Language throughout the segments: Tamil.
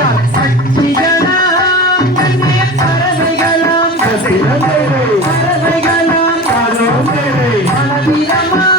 தையார் சக்திகளாம் கண்ணே பறவைகளாம் பறவைகளாம் மனதிலமாய்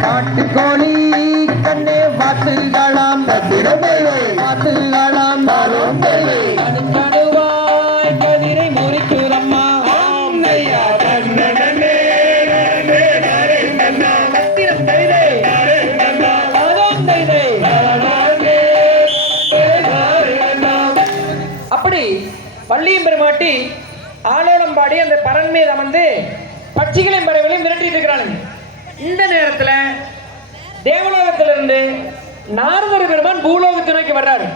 காட்டுக்கோழி கண்ணே வாத்துகளாம் வாத்துகளாம் பள்ளியும் பெருமாட்டி ஆலோலம் பாடி அந்த பரன் மீது அமர்ந்து பட்சிகளையும் பறவைகளையும் விரட்டிட்டு இருக்கிறானுங்க இந்த நேரத்துல தேவலோகத்திலிருந்து நாரதர பெருமான் பூலோகத்தை நோக்கி வர்றாரு.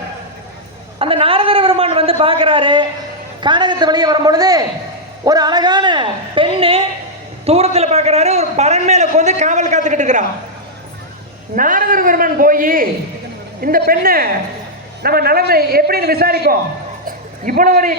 அந்த நாரதர பெருமான் வந்து பார்க்குறாரு. கானகத்து வழியே வரும்பொழுது ஒரு அழகான பெண்ணு தூரத்தில் பார்க்கறாரு. ஒரு பரன் மேல உட்காந்து காவல் காத்துக்கிட்டு இருக்கிறான் நாரதர் பெருமான் போய் இந்த பெண்ணை நம்ம நலனை எப்படின்னு விசாரிப்போம் இவ்வளவு ஒரு